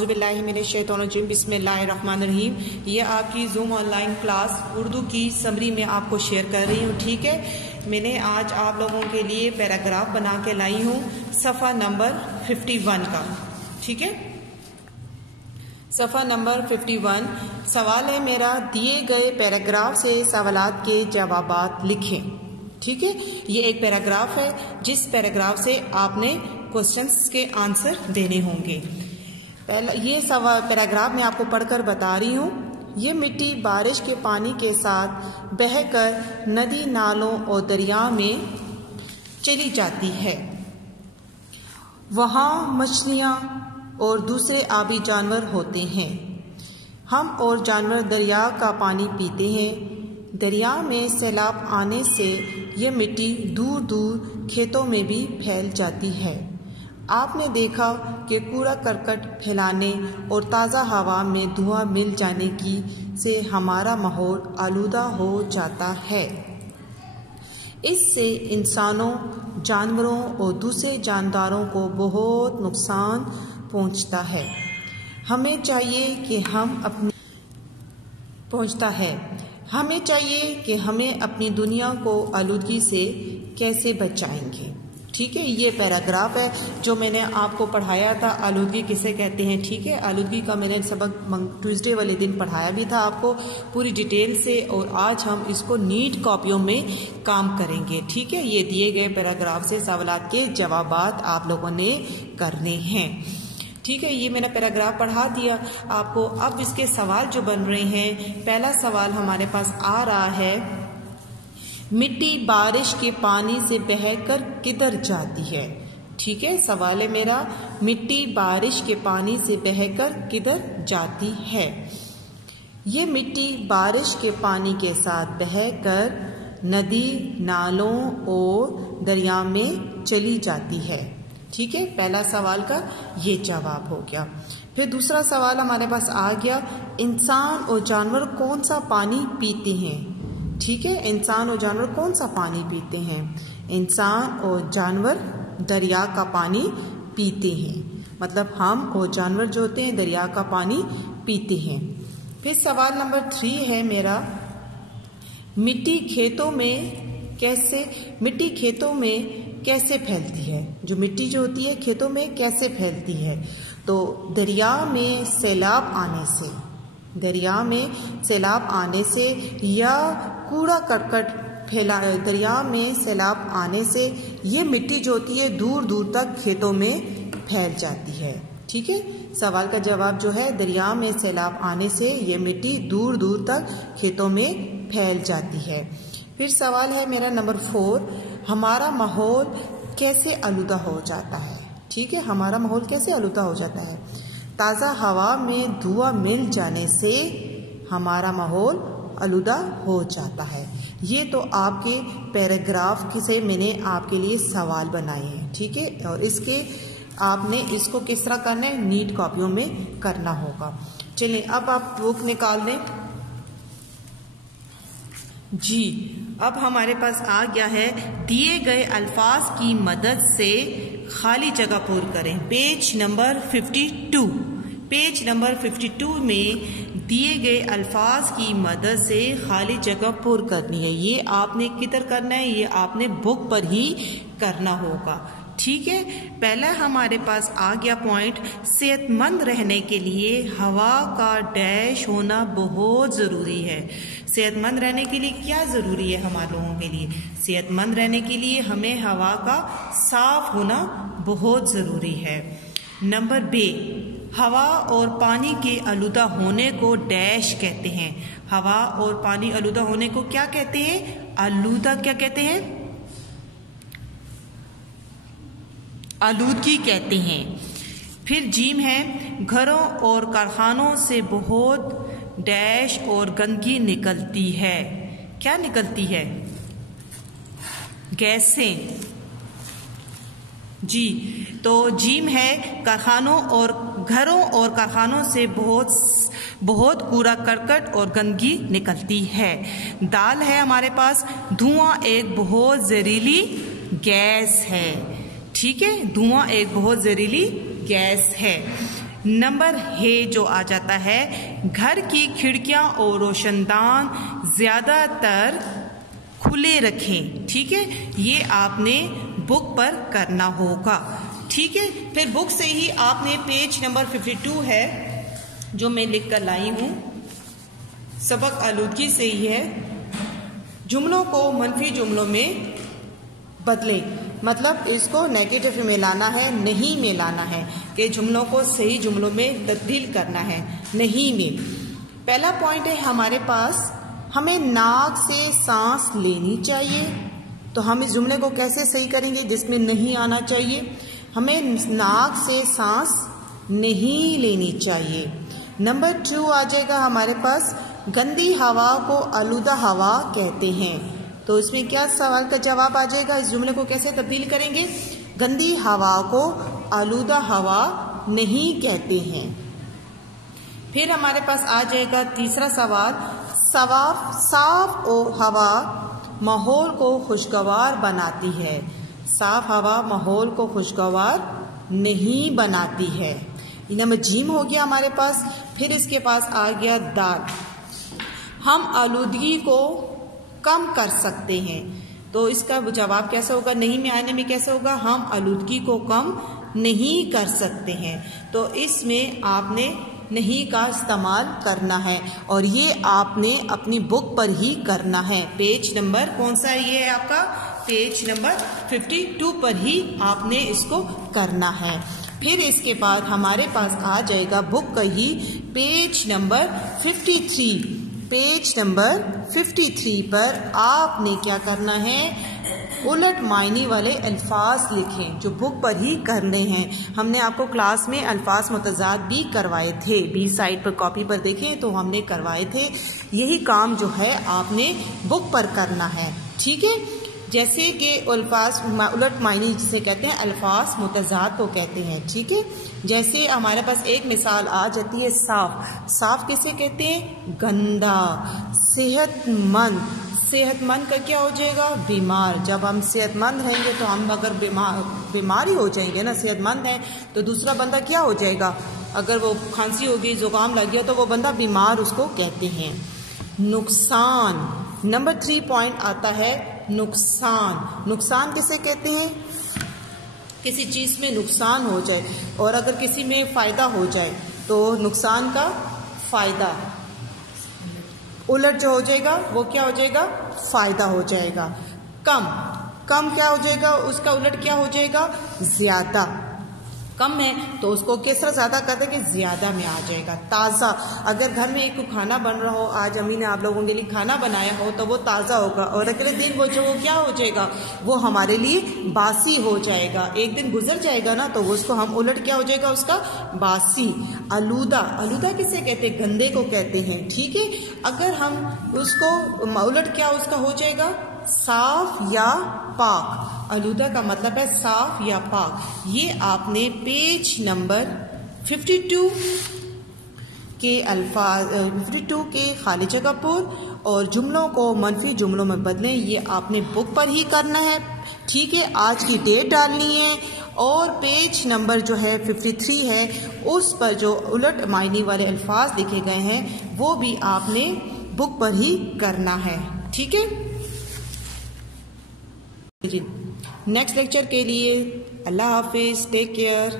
اعوذ باللہ من الشیطان الرجیم، بسم اللہ الرحمن الرحیم۔ یہ آپ کی zoom on line class Urdu کی سمری میں آپ کو شیئر کر رہی ہوں، ٹھیک ہے۔ میں نے آج آپ لوگوں کے لیے پیراگراف بنا کے لائی ہوں صفحہ نمبر 51 کا، ٹھیک ہے۔ صفحہ نمبر 51 سوال ہے میرا، دیے گئے پیراگراف سے سوالات کے جوابات لکھیں، ٹھیک ہے۔ یہ ایک پیراگراف ہے جس پیراگراف سے آپ نے کوسچنس کے آنسر دینے ہوں گے۔ یہ پیراگراف میں آپ کو پڑھ کر بتا رہی ہوں۔ یہ مٹی بارش کے پانی کے ساتھ بہہ کر ندی، نالوں اور دریا میں چلی جاتی ہے۔ وہاں مچھلیاں اور دوسرے آبی جانور ہوتے ہیں۔ ہم اور جانور دریا کا پانی پیتے ہیں۔ دریا میں سیلاب آنے سے یہ مٹی دور دور کھیتوں میں بھی پھیل جاتی ہے۔ آپ نے دیکھا کہ کوڑا کرکٹ پھیلانے اور تازہ ہوا میں دھواں مل جانے سے ہمارا ماحول آلودہ ہو جاتا ہے۔ اس سے انسانوں، جانوروں اور دوسرے جانداروں کو بہت نقصان پہنچتا ہے۔ ہمیں چاہیے کہ ہمیں اپنی دنیا کو آلودگی سے کیسے بچائیں گے، ٹھیک ہے۔ یہ پیراگراف ہے جو میں نے آپ کو پڑھایا تھا، آلودگی کسے کہتے ہیں، ٹھیک ہے۔ آلودگی کا میں نے سبق ٹیوزڈے والے دن پڑھایا بھی تھا آپ کو پوری ڈیٹیل سے، اور آج ہم اس کو نیٹ کاپیوں میں کام کریں گے، ٹھیک ہے۔ یہ دیے گئے پیراگراف سے سوالات کے جوابات آپ لوگوں نے کرنے ہیں، ٹھیک ہے۔ یہ میں نے پیراگراف پڑھا دیا آپ کو۔ اب اس کے سوال جو بن رہے ہیں، پہلا سوال ہمارے پاس آ رہا ہے، مٹی بارش کے پانی سے بہہ کر کدھر جاتی ہے، ٹھیک ہے۔ سوال ہے میرا، مٹی بارش کے پانی سے بہہ کر کدھر جاتی ہے۔ یہ مٹی بارش کے پانی کے ساتھ بہہ کر ندی، نالوں اور دریا میں چلی جاتی ہے، ٹھیک ہے۔ پہلا سوال کا یہ جواب ہو گیا۔ پھر دوسرا سوال ہمارے پاس آ گیا، انسان اور جانور کون سا پانی پیتے ہیں، ٹھیک ہے۔ انسان اور جانور کون سا پانی پیتے ہیں؟ انسان اور جانور دریا کا پانی پیتے ہیں، مطلب ہم اور جانور جو ہوتے ہیں دریا کا پانی پیتے ہیں۔ پھر سوال نمبر 3 ہے میرا، مٹی کھیتوں میں کیسے پھیلتی ہے؟ جو مٹی جو ہوتی ہے کھیتوں میں کیسے پھیلتی ہے؟ تو دریا میں سیلاب آنے سے یا کوڑا کرکٹ دریا میں سیلاب آنے سے یہ مٹی جو ہوتی ہے دور دور تک کھیتوں میں پھیل جاتی ہے، ٹھیک ہے۔ سوال کا جواب جو ہے، دریا میں سیلاب آنے سے یہ مٹی دور دور تک کھیتوں میں پھیل جاتی ہے۔ پھر سوال ہے میرا نمبر 4، ہمارا ماحول کیسے آلودہ ہو جاتا ہے، ٹھیک ہے۔ ہمارا ماحول کیسے آلودہ ہو جاتا ہے؟ تازہ ہوا میں دھواں مل جانے سے ہمارا ماحول آلودہ ہو جاتا ہے۔ یہ تو آپ کے پیراگراف سے میں نے آپ کے لیے سوال بنائے ہیں، ٹھیک ہے۔ اور آپ نے اس کو کس طرح کرنا ہے، نیٹ کاپیوں میں کرنا ہوگا۔ چلیں اب آپ بک نکال دیں جی۔ اب ہمارے پاس آ گیا ہے، دیے گئے الفاظ کی مدد سے خالی جگہ پر کریں۔ پیج نمبر 52 میں دیے گئے الفاظ کی مدد سے خالی جگہ پر کرنی ہے۔ یہ آپ نے کدھر کرنا ہے؟ یہ آپ نے بک پر ہی کرنا ہوگا، ٹھیک ہے۔ پہلا ہمارے پاس آ گیا پوائنٹ، صحت مند رہنے کے لیے ہوا کا ڈیش ہونا بہت ضروری ہے۔ صحت مند رہنے کے لیے کیا ضروری ہے ہمارے لوگوں کے لیے؟ صحت مند رہنے کے لیے ہمیں ہوا کا صاف ہونا بہت ضروری ہے۔ نمبر B، ہوا اور پانی کے آلودہ ہونے کو ڈیش کہتے ہیں۔ ہوا اور پانی آلودہ ہونے کو کیا کہتے ہیں؟ کیا کہتے ہیں؟ آلودگی کہتے ہیں۔ پھر جیم ہے، گھروں اور کارخانوں سے بہت ڈیش اور گندگی نکلتی ہے۔ کیا نکلتی ہے؟ گیسیں جی۔ تو جیم ہے، گھروں اور کارخانوں سے بہت کوڑا کرکٹ اور گندگی نکلتی ہے۔ دال ہے ہمارے پاس، دھواں ایک بہت زہریلی گیس ہے، ٹھیک ہے۔ دھواں ایک بہت زہریلی گیس ہے۔ نمبر ہے جو آ جاتا ہے گھر کی کھڑکیاں اور روشن دان زیادہ تر کھلے رکھیں. ٹھیک ہے، یہ آپ نے بک پر کرنا ہوگا. ٹھیک ہے، پھر بک سے ہی آپ نے پیج نمبر 52 ہے جو میں لکھ کر لائی ہوں، سبق آلودگی سے ہی ہے. جملوں کو منفی جملوں میں بدلیں، مطلب اس کو نیگیٹو میں لانا ہے، نہیں میں لانا ہے، کہ جملوں کو صحیح جملوں میں تبدیل کرنا ہے، نہیں میں. پہلا پوائنٹ ہے ہمارے پاس، ہمیں ناک سے سانس لینی چاہیے. تو ہم اس جملے کو کیسے صحیح کریں گے جس میں نہیں آنا چاہیے؟ ہمیں ناک سے سانس نہیں لینی چاہیے. نمبر 2 آ جائے گا ہمارے پاس، گندی ہوا کو آلودہ ہوا کہتے ہیں. تو اس میں کیا سوال کا جواب آ جائے گا؟ اس جملے کو کیسے تبدیل کریں گے؟ گندی ہوا کو آلودہ ہوا نہیں کہتے ہیں. پھر ہمارے پاس آ جائے گا تیسرا سوال، صاف ہوا ماحول کو خوشگوار بناتی ہے. صاف ہوا ماحول کو خوشگوار نہیں بناتی ہے. نمبر جیم ہو گیا ہمارے پاس. پھر اس کے پاس آ گیا دال، ہم آلودگی کو کم کر سکتے ہیں. تو اس کا جواب کیسا ہوگا؟ نہیں میں آنے میں کیسا ہوگا؟ ہم آلودگی کو کم نہیں کر سکتے ہیں. تو اس میں آپ نے نہیں کا استعمال کرنا ہے، اور یہ آپ نے اپنی بک پر ہی کرنا ہے. پیج نمبر کون سا ہے؟ یہ ہے آپ کا پیج نمبر 52 پر ہی آپ نے اس کو کرنا ہے. پھر اس کے بعد ہمارے پاس آ جائے گا بک کا ہی پیج نمبر 53. پیج نمبر 53 پر آپ نے کیا کرنا ہے؟ الٹ معنی والے الفاظ لکھیں، جو بک پر ہی کرنے ہیں. ہم نے آپ کو کلاس میں الفاظ متضاد بھی کروائے تھے، 20 سائٹ پر کاپی پر دیکھیں تو ہم نے کروائے تھے. یہی کام جو ہے آپ نے بک پر کرنا ہے. ٹھیک ہے، جیسے کہ الفاظ الٹ معنی جسے کہتے ہیں الفاظ متضاد کو کہتے ہیں. ٹھیک ہے، جیسے ہمارے پاس ایک مثال آ جاتی ہے صاف. صاف کسے کہتے ہیں؟ گندا. صحت مند، صحت مند کا کیا ہو جائے گا؟ بیمار. جب ہم صحت مند رہیں گے تو ہم اگر بیماری ہو جائیں گے نا، صحت مند ہیں تو دوسرا بندہ کیا ہو جائے گا؟ اگر وہ کھانسی ہوگی، زکام لگ گیا تو وہ بندہ بیمار اس کو کہتے ہیں. نقصان، نمبر 3 پوائنٹ آتا ہے نقصان. نقصان کسے کہتے ہیں؟ کسی چیز میں نقصان ہو جائے، اور اگر کسی میں فائدہ ہو جائے تو نقصان کا فائدہ الٹ جو ہو جائے گا وہ کیا ہو جائے گا؟ فائدہ ہو جائے گا. کم، کم کیا ہو جائے گا؟ اس کا الٹ کیا ہو جائے گا؟ زیادہ. کم ہے تو اس کو کس طرح زیادہ کرتے کہ زیادہ میں آ جائے گا. تازہ، اگر گھر میں ایک کھانا بن رہا ہو، آج امی نے آپ لوگوں کے لیے کھانا بنایا ہو تو وہ تازہ ہوگا، اور اگلے دن وہ کیا ہو جائے گا؟ وہ ہمارے لیے باسی ہو جائے گا. ایک دن گزر جائے گا نا تو اس کو ہم الٹ کیا ہو جائے گا اس کا؟ باسی. آلودہ، آلودہ کسے کہتے ہیں؟ گندے کو کہتے ہیں. ٹھیک ہے، اگر ہم اس کو الٹ کیا اس کا ہو جائے گا؟ صاف یا پاک. آلودہ کا مطلب ہے صاف یا پاک. یہ آپ نے پیج نمبر 52 کے الفاظ 52 کے خالی جگہ پر اور جملوں کو منفی جملوں میں بدلیں، یہ آپ نے بک پر ہی کرنا ہے. ٹھیک ہے، آج کی ڈیٹ ڈالنی ہے، اور پیج نمبر جو ہے 53 ہے اس پر جو الٹ معنی والے الفاظ لکھے گئے ہیں وہ بھی آپ نے بک پر ہی کرنا ہے. ٹھیک ہے جی، نیکسٹ لیکچر کے لیے اللہ حافظ، ٹیک کیئر.